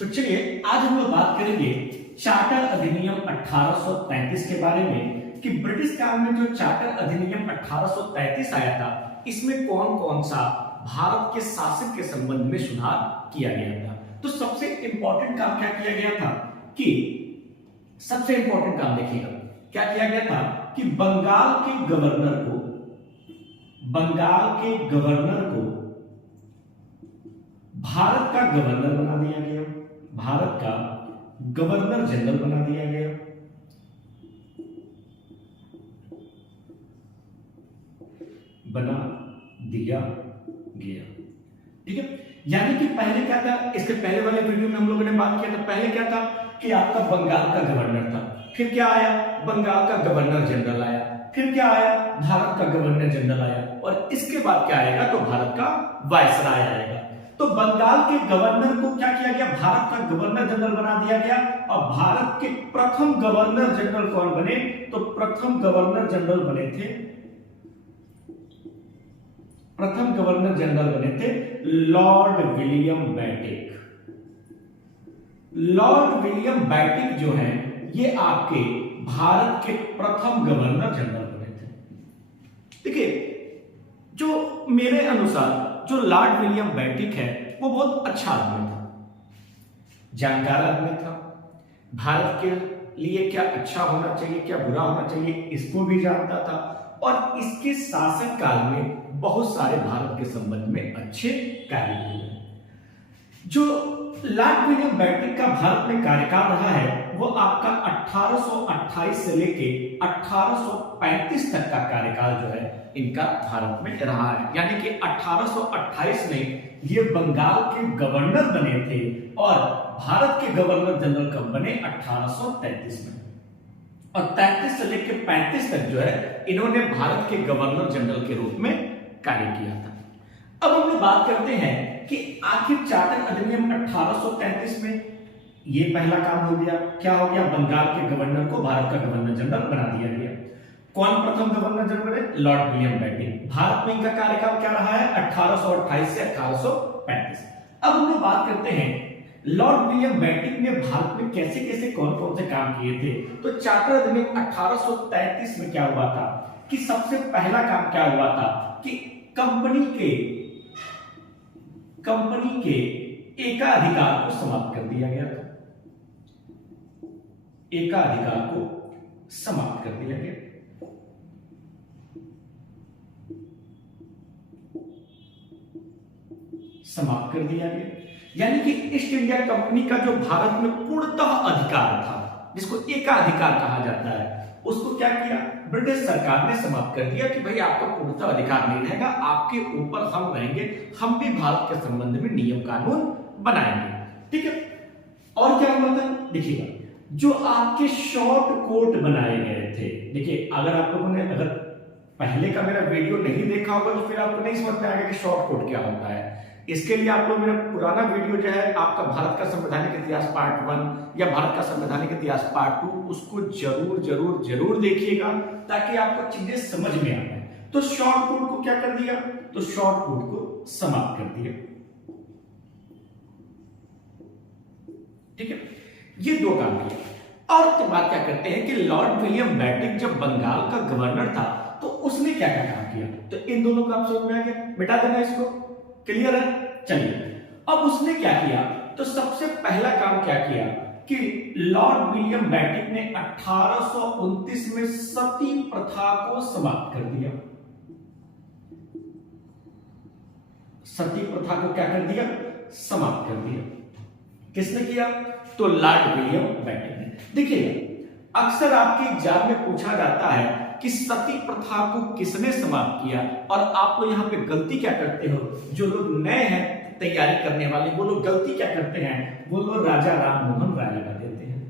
तो चलिए आज हम लोग बात करेंगे चार्टर अधिनियम 1833 के बारे में कि ब्रिटिश काल में जो चार्टर अधिनियम 1833 आया था इसमें कौन कौन सा भारत के शासन के संबंध में सुधार किया गया था। तो सबसे इंपॉर्टेंट काम क्या किया गया था कि सबसे इंपॉर्टेंट काम देखिएगा क्या किया गया था कि बंगाल के गवर्नर को भारत का गवर्नर बना दिया गया, भारत का गवर्नर जनरल बना दिया गया। ठीक है, यानी कि पहले क्या था, इसके पहले वाले वीडियो में हम लोगों ने बात किया था, पहले क्या था कि आपका बंगाल का गवर्नर था, फिर क्या आया बंगाल का गवर्नर जनरल आया, फिर क्या आया भारत का गवर्नर जनरल आया, और इसके बाद क्या आएगा तो भारत का वायसराय आएगा। तो बंगाल के गवर्नर को क्या किया गया, भारत का गवर्नर जनरल बना दिया गया। और भारत के प्रथम गवर्नर जनरल कौन बने, तो प्रथम गवर्नर जनरल बने थे लॉर्ड विलियम बेटिक। लॉर्ड विलियम बेटिक जो है ये आपके भारत के प्रथम गवर्नर जनरल बने थे। देखिए, जो मेरे अनुसार जो लॉर्ड विलियम बेटिक है वो बहुत अच्छा आदमी था, जानकार आदमी था, भारत के लिए क्या अच्छा होना चाहिए क्या बुरा होना चाहिए इसको भी जानता था, और इसके शासन काल में बहुत सारे भारत के संबंध में अच्छे कार्य किए। जो लॉर्ड विलियम बेटिक का भारत में कार्यकाल रहा है वो आपका 1828 से लेके 1835 तक का कार्यकाल जो है इनका भारत में रहा है। यानी कि 1828 में ये बंगाल के गवर्नर बने थे और भारत के गवर्नर जनरल कब बने, 1833 में, और 33 से लेकर 35 तक जो है इन्होंने भारत के गवर्नर जनरल के रूप में कार्य किया था। अब हम लोग बात करते हैं कि आखिर चार्टर अधिनियम 1833 में ये पहला काम हो गया, क्या हो गया, बंगाल के गवर्नर को भारत का गवर्नर जनरल बना दिया गया। कौन प्रथम गवर्नर जनरल है, लॉर्ड विलियम बेटिक। भारत में इनका कार्यकाल क्या रहा है, 1828 से 1835। अब हम लोग बात करते हैं लॉर्ड विलियम बेटिक ने भारत में कैसे कैसे कौन कौन से काम किए थे। तो चार्टर अधिनियम 1833 में क्या हुआ था कि सबसे पहला काम क्या हुआ था कि कंपनी के एकाधिकार को समाप्त कर दिया गया था, एकाधिकार को समाप्त कर दिया गया। समाप्त कर दिया गया यानी कि ईस्ट इंडिया कंपनी का जो भारत में पूर्णतः अधिकार था, जिसको एकाधिकार कहा जाता है, उसको क्या किया ब्रिटिश सरकार ने समाप्त कर दिया कि भाई आपका पूर्णतः अधिकार नहीं रहेगा, आपके ऊपर हम रहेंगे, हम भी भारत के संबंध में नियम कानून बनाएंगे। ठीक है, और क्या हुआ था देखिएगा, जो आपके शॉर्ट कोट बनाए गए थे। देखिए, अगर आप लोगों ने अगर पहले का मेरा वीडियो नहीं देखा होगा तो फिर आपको नहीं समझ में आएगा कि शॉर्ट कोट क्या होता है। इसके लिए आप लोग मेरा पुराना वीडियो जो है आपका भारत का संवैधानिक इतिहास पार्ट 1 या भारत का संवैधानिक इतिहास पार्ट 2 उसको जरूर जरूर जरूर देखिएगा ताकि आपको चीजें समझ में आ जाए। तो शॉर्ट कोट को क्या कर दिया, तो शॉर्ट कोट को समाप्त कर दिया। ठीक है, ये दो काम किए। और उसके बाद क्या करते हैं कि लॉर्ड विलियम बेटिक जब बंगाल का गवर्नर था तो उसने क्या क्या काम किया, तो इन दोनों का आप समझ में आ गया, मिटा देना इसको, क्लियर है। चलिए, अब उसने क्या किया, तो सबसे पहला काम क्या किया कि लॉर्ड विलियम बेटिक ने 1829 में सती प्रथा को समाप्त कर दिया। सती प्रथा को क्या कर दिया, समाप्त कर दिया। किसने किया, तो लॉर्ड विलियम बेटिक ने। देखिए, अक्सर आपके एग्जाम में पूछा जाता है कि सती प्रथा को किसने समाप्त किया, और आप लोग यहां पे गलती क्या करते हो, जो लोग नए हैं तैयारी करने वाले वो लोग गलती क्या करते हैं, वो लोग राजा राममोहन राय लगा देते हैं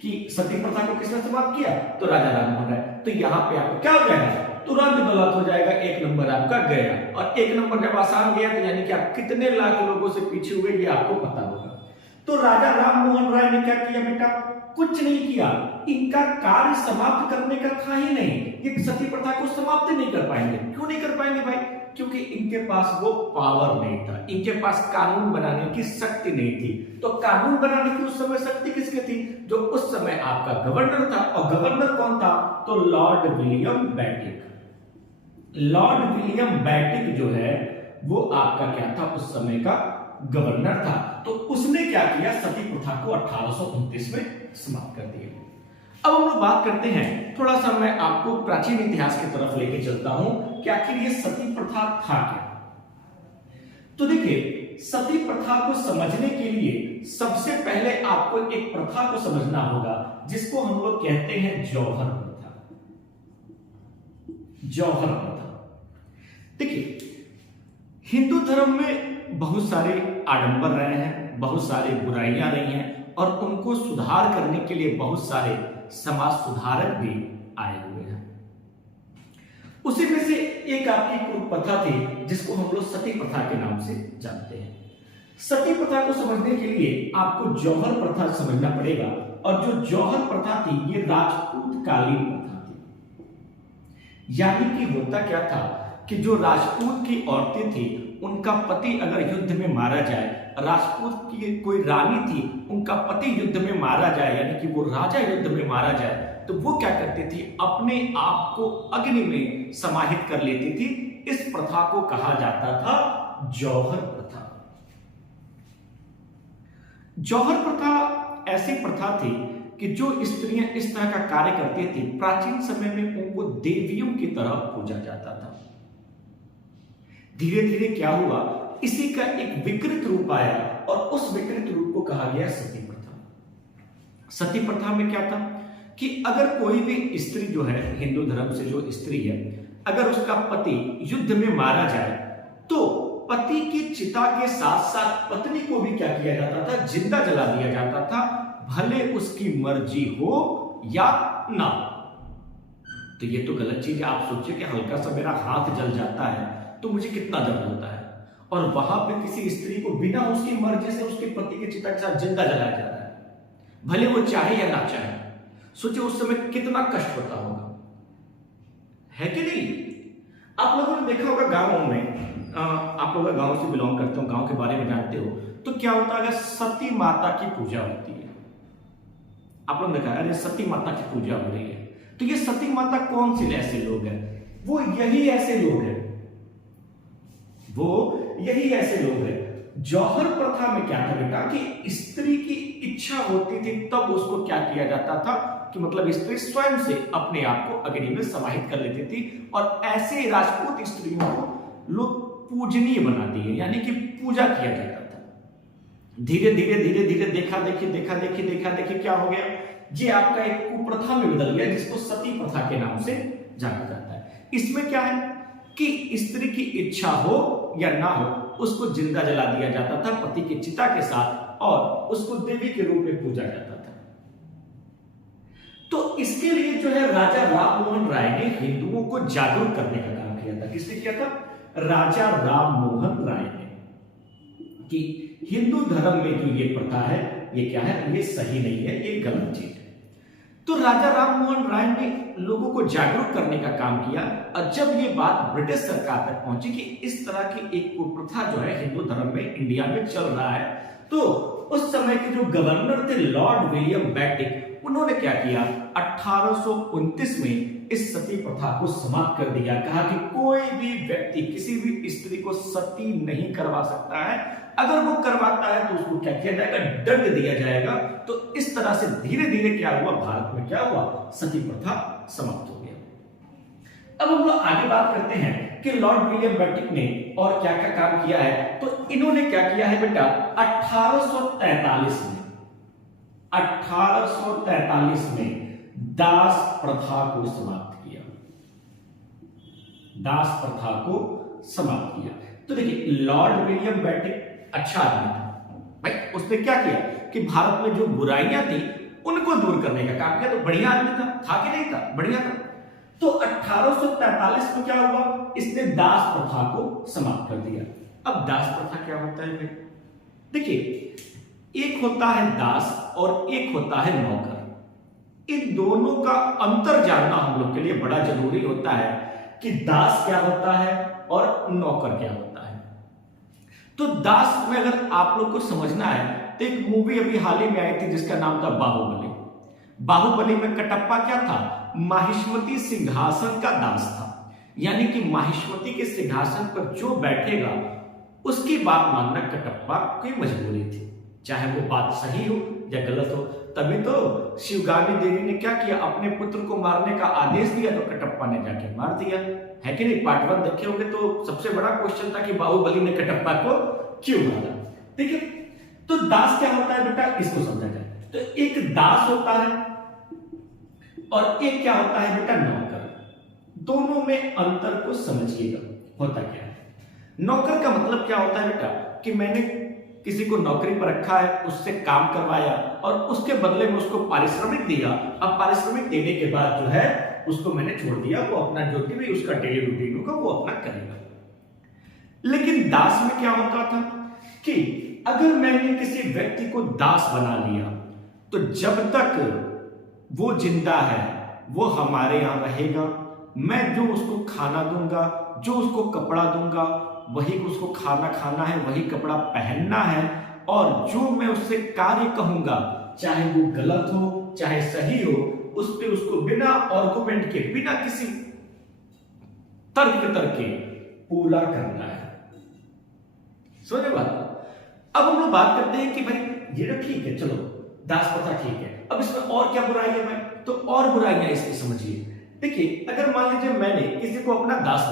कि सती प्रथा को किसने समाप्त किया, तो राजा राममोहन राय। तो यहां पे आपको क्या हो जाएगा, तुरंत गलत हो जाएगा, एक नंबर आपका गया। और एक नंबर जब आसान गया तो यानी कि आप कितने लाख लोगों से पीछे हुए ये आपको पता होगा। तो राजा राममोहन राय ने क्या किया बेटा, कुछ नहीं किया, इनका कार्य समाप्त करने का था ही नहीं, ये सती प्रथा को समाप्त नहीं कर पाएंगे। क्यों नहीं कर पाएंगे भाई? क्योंकि इनके पास वो पावर नहीं था, इनके पास कानून बनाने की शक्ति नहीं थी। तो कानून बनाने की उस समय शक्ति किसकी थी? जो उस समय आपका गवर्नर था। और गवर्नर कौन था? तो लॉर्ड विलियम बेटिक। लॉर्ड विलियम बेटिक जो है वो आपका क्या था? उस समय का गवर्नर था। तो उसने क्या किया? सती प्रथा को 1829 में समाप्त कर दिया। अब हम लोग बात करते हैं, थोड़ा सा मैं आपको प्राचीन इतिहास की तरफ लेके चलता हूं कि आखिर ये सती प्रथा था क्या। तो देखिए, सती प्रथा को समझने के लिए सबसे पहले आपको एक प्रथा को समझना होगा जिसको हम लोग कहते हैं जौहर प्रथा। जौहर प्रथा, देखिए, हिंदू धर्म में बहुत सारे आडंबर रहे हैं, बहुत सारी बुराइयां रही हैं और उनको सुधार करने के लिए बहुत सारे समाज सुधारक भी आए हुए हैं। उसी में से एक आपकी कुप्रथा थी जिसको हम लोग सती प्रथा के नाम से जानते हैं। सती प्रथा को समझने के लिए आपको जौहर प्रथा समझना पड़ेगा। और जो जौहर प्रथा थी ये राजपूत कालीन प्रथा थी। यानी कि होता क्या था कि जो राजपूत की औरतें थी उनका पति अगर युद्ध में मारा जाए, राजपूत की कोई रानी थी उनका पति युद्ध में मारा जाए, यानी कि वो राजा युद्ध में मारा जाए, तो वो क्या करती थी? अपने आप को अग्नि में समाहित कर लेती थी। इस प्रथा को कहा जाता था जौहर प्रथा। जौहर प्रथा ऐसी प्रथा थी कि जो स्त्रियां इस तरह का कार्य करती थी, प्राचीन समय में उनको देवियों की तरह पूजा जाता था। धीरे धीरे क्या हुआ, इसी का एक विकृत रूप आया और उस विकृत रूप को कहा गया सती प्रथा। सती प्रथा में क्या था कि अगर कोई भी स्त्री जो है, हिंदू धर्म से जो स्त्री है, अगर उसका पति युद्ध में मारा जाए तो पति की चिता के साथ साथ पत्नी को भी क्या किया जाता था? जिंदा जला दिया जाता था, भले उसकी मर्जी हो या ना। तो ये तो गलत चीज है। आप सोचिए कि हल्का सा मेरा हाथ जल जाता है तो मुझे कितना दर्द होता है, और वहां पे किसी स्त्री को बिना उसकी मर्जी से उसके पति के चिता के साथ जिंदा जलाया जा रहा है, भले वो चाहे या ना चाहे। सोचिए उस समय कितना कष्ट होता होगा, है कि नहीं? आप लोगों ने देखा होगा गांवों में, आप लोग गांव से बिलोंग करते हो, गांव के बारे में जानते हो, तो क्या होता है? सती माता की पूजा होती है। आप लोग देखा, अरे सती माता की पूजा हो रही है, तो ये सती माता कौन से ऐसे लोग हैं? वो यही ऐसे लोग हैं, वो यही ऐसे लोग हैं। जौहर प्रथा में क्या था बेटा कि स्त्री की इच्छा होती थी तब उसको क्या किया जाता था कि मतलब स्त्री स्वयं से अपने आप को अग्नि में समाहित कर लेती थी। और ऐसे राजपूत स्त्रियों को लोग पूजनीय बना दिए, यानी कि पूजा किया जाता था। धीरे धीरे धीरे धीरे देखा देखी क्या हो गया? ये आपका एक कुप्रथा में बदल गया जिसको सती प्रथा के नाम से जाना जाता है। इसमें क्या है कि स्त्री की इच्छा हो या ना हो उसको जिंदा जला दिया जाता था पति की चिता के साथ और उसको देवी के रूप में पूजा जाता था। तो इसके लिए जो है राजा राम मोहन राय ने हिंदुओं को जागरूक करने का काम किया था। किसने किया था? राजा राम मोहन राय ने, कि हिंदू धर्म में जो ये प्रथा है ये क्या है? ये सही नहीं है, ये गलत चीज है। तो राजा राम मोहन राय ने लोगों को जागरूक करने का काम किया। और जब ये बात ब्रिटिश सरकार तक पहुंची कि इस तरह की एक कुप्रथा जो है हिंदू धर्म में इंडिया में चल रहा है, तो उस समय के जो गवर्नर थे लॉर्ड विलियम बेटिक, उन्होंने क्या किया? 1829 में इस सती प्रथा को समाप्त कर दिया। कहा कि कोई भी व्यक्ति किसी भी स्त्री को सती नहीं करवा सकता है, अगर वो करवाता है तो उसको क्या किया जाएगा? दंड दिया जाएगा। तो इस तरह से धीरे धीरे क्या हुआ? भारत में क्या हुआ? सती प्रथा समाप्त हो गया। अब हम लोग आगे बात करते हैं कि लॉर्ड विलियम बेटिक ने और क्या क्या काम किया है। तो इन्होंने क्या किया है बेटा? 1843 में दास प्रथा को समाप्त किया। दास प्रथा को समाप्त किया। तो देखिए, लॉर्ड विलियम बेटिक अच्छा आदमी था भाई। उसने क्या किया कि भारत में जो बुराइयां थी उनको दूर करने का काम किया। तो बढ़िया आदमी था कि नहीं था? बढ़िया था। तो 1843 में क्या हुआ? इसने दास प्रथा को समाप्त कर दिया। अब दास प्रथा क्या होता है? देखिए, एक होता है दास और एक होता है नौकर। इन दोनों का अंतर जानना हम लोग के लिए बड़ा जरूरी होता है कि दास क्या होता है और नौकर क्या होता है। तो दास में अगर आप लोग को समझना है तो एक मूवी अभी हाल ही में आई थी जिसका नाम था बाहुबली। बाहुबली में कटप्पा क्या था? माहिष्मती सिंहासन का दास था, यानी कि माहिष्मती के सिंहासन पर जो बैठेगा उसकी बात मानना कटप्पा की मजबूरी थी, चाहे वो बात सही हो या गलत हो। तभी तो शिवगामी देवी ने क्या किया, अपने पुत्र को मारने का आदेश दिया तो कटप्पा ने जाके मार दिया, है कि नहीं? पार्ट 1 देखे होंगे तो सबसे बड़ा क्वेश्चन था कि बाहुबली ने कटप्पा को क्यों मारा। ठीक है, तो दास क्या होता है बेटा, इसको समझा जाए। तो एक दास होता है और एक क्या होता है बेटा, नौकर। दोनों में अंतर को समझिएगा, होता क्या है। नौकर का मतलब क्या होता है बेटा, कि मैंने किसी को नौकरी पर रखा है, उससे काम करवाया और उसके बदले में उसको पारिश्रमिक दिया। अब पारिश्रमिक देने के बाद जो है उसको मैंने छोड़ दिया, वो अपना जो भी उसका डेली रूटीन होगा वो अपना करेगा। लेकिन दास में क्या होता था कि अगर मैंने किसी व्यक्ति को दास बना लिया तो जब तक वो जिंदा है वो हमारे यहां रहेगा। मैं जो उसको खाना दूंगा, जो उसको कपड़ा दूंगा, वही उसको खाना खाना है, वही कपड़ा पहनना है, और जो मैं उससे कार्य कहूंगा, चाहे वो गलत हो चाहे सही हो, उस पे उसको बिना आर्गुमेंट के, बिना किसी तर्क के पूरा करना है। समझे बात? अब हम लोग बात करते हैं कि भाई ये तो ठीक है, चलो दास प्रथा ठीक है, अब इसमें और क्या बुराई है भाई? तो और बुराइयां इसकी समझिए। देखिए, अगर मान लीजिए मैंने किसी को अपना दास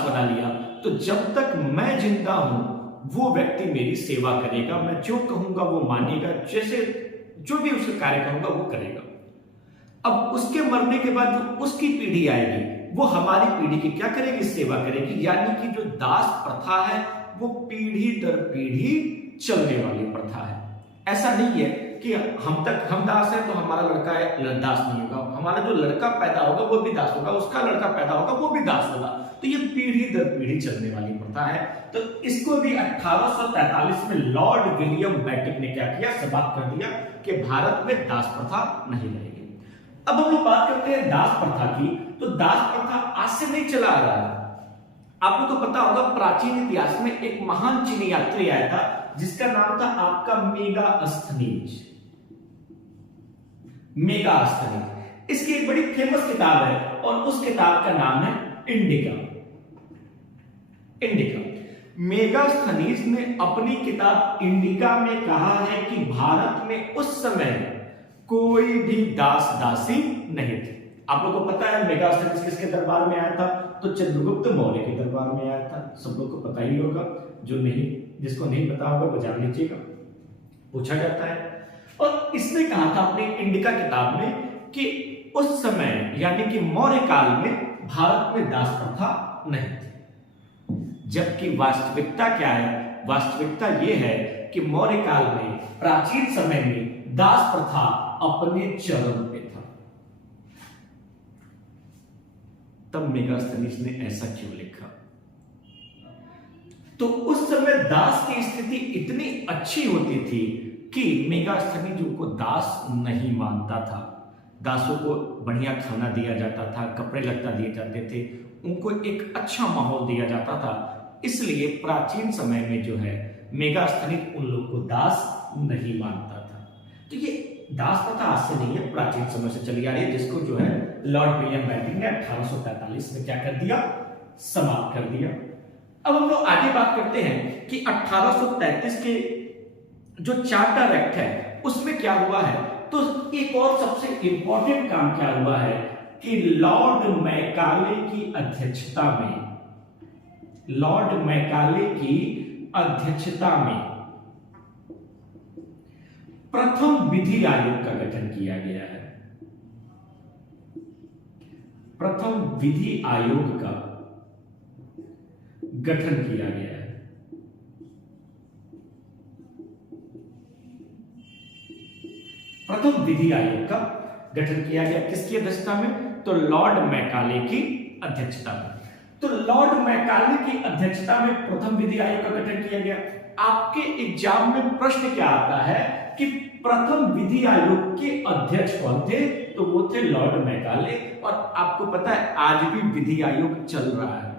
बना लिया, तो जब तक मैं जिंदा हूं वो व्यक्ति मेरी सेवा करेगा, मैं जो कहूंगा वो मानेगा, जैसे जो भी उसका कार्य कहूंगा वो करेगा। अब उसके मरने के बाद जो उसकी पीढ़ी आएगी वो हमारी पीढ़ी की क्या करेगी? सेवा करेगी। यानी कि जो दास प्रथा है वो पीढ़ी दर पीढ़ी चलने वाली प्रथा है। ऐसा नहीं है कि हम दास है तो हमारा लड़का दास नहीं होगा, हमारा जो लड़का पैदा होगा वो भी दास होगा, उसका लड़का पैदा होगा वो भी दास होगा। तो ये पीढ़ी दर पीढ़ी चलने वाली प्रथा है। तो इसको भी 1843 में लॉर्ड विलियम बेटिक ने क्या किया? समाप्त कर दिया कि भारत में दास प्रथा नहीं रहेगी। अब हम लोग बात करते हैं दास प्रथा की। तो दास प्रथा आज से नहीं चला आ रहा है। आपको तो पता होगा, प्राचीन इतिहास में एक महान चीनी यात्री आया था जिसका नाम था आपका मेगास्थनीज। इसकी एक बड़ी फेमस किताब है और उस किताब का नाम है इंडिका। मेगास्थनीज ने अपनी किताब इंडिका में कहा है कि भारत में उस समय कोई भी दास दासी नहीं थे। आप लोगों को पता है मेगास्थनीज किसके दरबार में आया था? तो चंद्रगुप्त मौर्य के दरबार में आया था। सब लोग को पता ही होगा, जो नहीं, जिसको नहीं पता होगा वो जान लीजिएगा, पूछा जाता है। और इसने कहा था अपनी इंडिका किताब में कि उस समय यानी कि मौर्य काल में भारत में दास प्रथा नहीं थी। जबकि वास्तविकता क्या है? वास्तविकता यह है कि मौर्य काल में, प्राचीन समय में दास प्रथा अपने चरम पे था। तब मेगास्थनीज ने ऐसा क्यों लिखा? तो उस समय दास की स्थिति इतनी अच्छी होती थी कि मेगास्थनीज उनको दास नहीं मानता था। दासों को बढ़िया खाना दिया जाता था, कपड़े लत्ता दिए जाते थे, उनको एक अच्छा माहौल दिया जाता था। इसलिए प्राचीन समय में जो है मेगास्थनीज उन लोग को दास नहीं मानता था। तो ये दास प्रथा आज से नहीं है, प्राचीन समय से चली आ रही है, जिसको जो है लॉर्ड विलियम बेटिक ने 1843 में क्या कर दिया? समाप्त कर दिया। अब हम लोग आगे बात करते हैं कि 1833 के जो चार्टर एक्ट है उसमें क्या हुआ है। तो एक और सबसे इंपॉर्टेंट काम क्या हुआ है कि लॉर्ड मैकाले की अध्यक्षता में प्रथम विधि आयोग का गठन किया गया है। प्रथम विधि आयोग का गठन किया गया है। प्रथम विधि आयोग का गठन किया गया किसकी अध्यक्षता में? तो लॉर्ड मैकाले की अध्यक्षता में। तो लॉर्ड मैकाले की अध्यक्षता में प्रथम विधि आयोग का गठन किया गया। आपके एग्जाम में प्रश्न क्या आता है कि प्रथम विधि आयोग के अध्यक्ष कौन थे? तो वो थे लॉर्ड मैकाले। और आपको पता है आज भी विधि आयोग चल रहा है,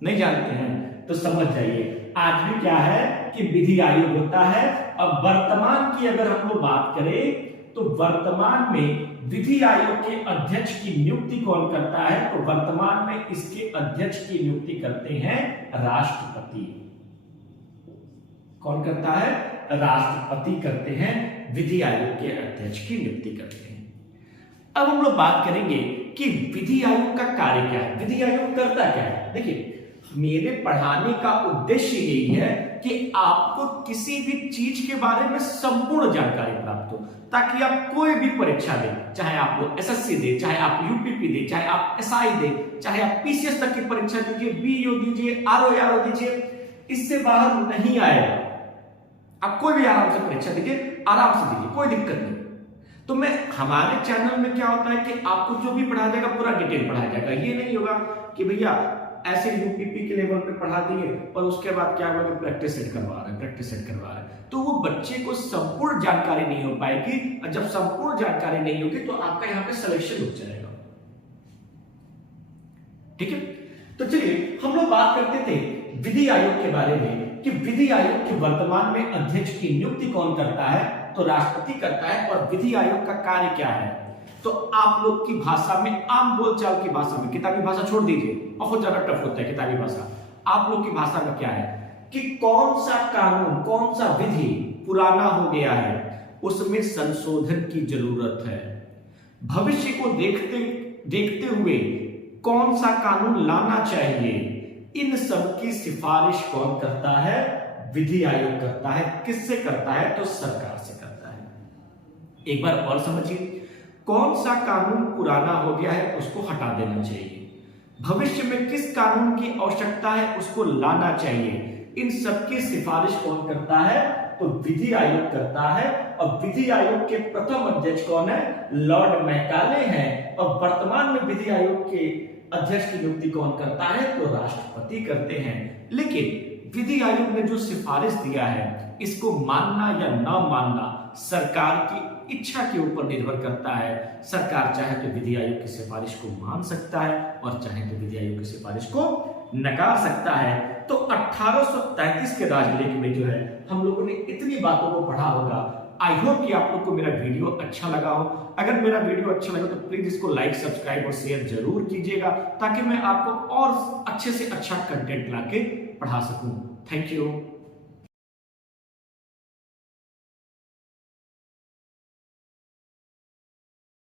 नहीं जानते हैं तो समझ जाइए आज भी क्या है कि विधि आयोग होता है। अब वर्तमान की अगर हम लोग बात करें तो वर्तमान में विधि आयोग के अध्यक्ष की नियुक्ति कौन करता है? तो वर्तमान में इसके अध्यक्ष की नियुक्ति करते हैं राष्ट्रपति। कौन करता है? राष्ट्रपति करते हैं, विधि आयोग के अध्यक्ष की नियुक्ति करते हैं। अब हम लोग बात करेंगे कि विधि आयोग का कार्य क्या है, विधि आयोग करता क्या है। देखिए मेरे पढ़ाने का उद्देश्य यही है कि आपको किसी भी चीज के बारे में संपूर्ण जानकारी प्राप्त हो, ताकि आप कोई भी परीक्षा दें, चाहे आप वो एसएससी दे, चाहे आप यूपीपी दे, चाहे आप एसआई दे, चाहे आप पीसीएस तक की परीक्षा दीजिए, बीईओ दीजिए, आरओ दीजिए, इससे बाहर नहीं आएगा। आप कोई भी आराम से परीक्षा दीजिए, आराम से दीजिए, कोई दिक्कत नहीं। तो मैं हमारे चैनल में क्या होता है कि आपको जो भी पढ़ाया जाएगा पूरा डिटेल पढ़ाया जाएगा। ये नहीं होगा कि भैया ऐसे यूपीपी के लेवल पे पढ़ा दिए और उसके बाद क्या होगा, प्रैक्टिस सेट करवा रहे हैं, तो वो बच्चे को संपूर्ण जानकारी नहीं हो पाएगी। और जब संपूर्ण जानकारी नहीं होगी तो आपका यहाँ पे सिलेक्शन रुक जाएगा। ठीक है, तो चलिए हम लोग बात करते थे विधि आयोग के बारे में कि विधि आयोग के वर्तमान में अध्यक्ष की नियुक्ति कौन करता है? तो राष्ट्रपति करता है। और विधि आयोग का कार्य क्या है? तो आप लोग की भाषा में, आम बोलचाल की भाषा में, किताबी भाषा छोड़ दीजिए, बहुत ज्यादा टफ होता है किताबी भाषा। आप लोग की भाषा में क्या है कि कौन सा कानून, कौन सा विधि पुराना हो गया है, उसमें संशोधन की जरूरत है। भविष्य को देखते हुए कौन सा कानून लाना चाहिए, इन सब की सिफारिश कौन करता है? विधि आयोग करता है। किससे करता है? तो सरकार से करता है। एक बार और समझिए, कौन सा कानून पुराना हो गया है उसको हटा देना चाहिए, भविष्य में किस कानून की आवश्यकता है उसको लाना चाहिए, इन सब की सिफारिश कौन करता है? तो विधि आयोग करता है। और विधि आयोग के प्रथम अध्यक्ष कौन है? लॉर्ड मैकाले हैं। और वर्तमान में विधि आयोग के अध्यक्ष की नियुक्ति कौन करता है? तो राष्ट्रपति करते हैं। लेकिन विधि आयोग ने जो सिफारिश दिया है इसको मानना या ना मानना सरकार की इच्छा के ऊपर निर्भर करता है। सरकार चाहे तो विधि आयोग की सिफारिश को मान सकता है और चाहे तो विधि आयोग की सिफारिश को नकार सकता है। तो 1833 के राजलेख में जो है हम लोगों ने इतनी बातों को पढ़ा होगा। आई होप कि आप लोग को मेरा वीडियो अच्छा लगा हो। अगर मेरा वीडियो अच्छा लगा तो प्लीज इसको लाइक, सब्सक्राइब और शेयर जरूर कीजिएगा, ताकि मैं आपको और अच्छे से अच्छा कंटेंट लाके पढ़ा सकूं। Thank you.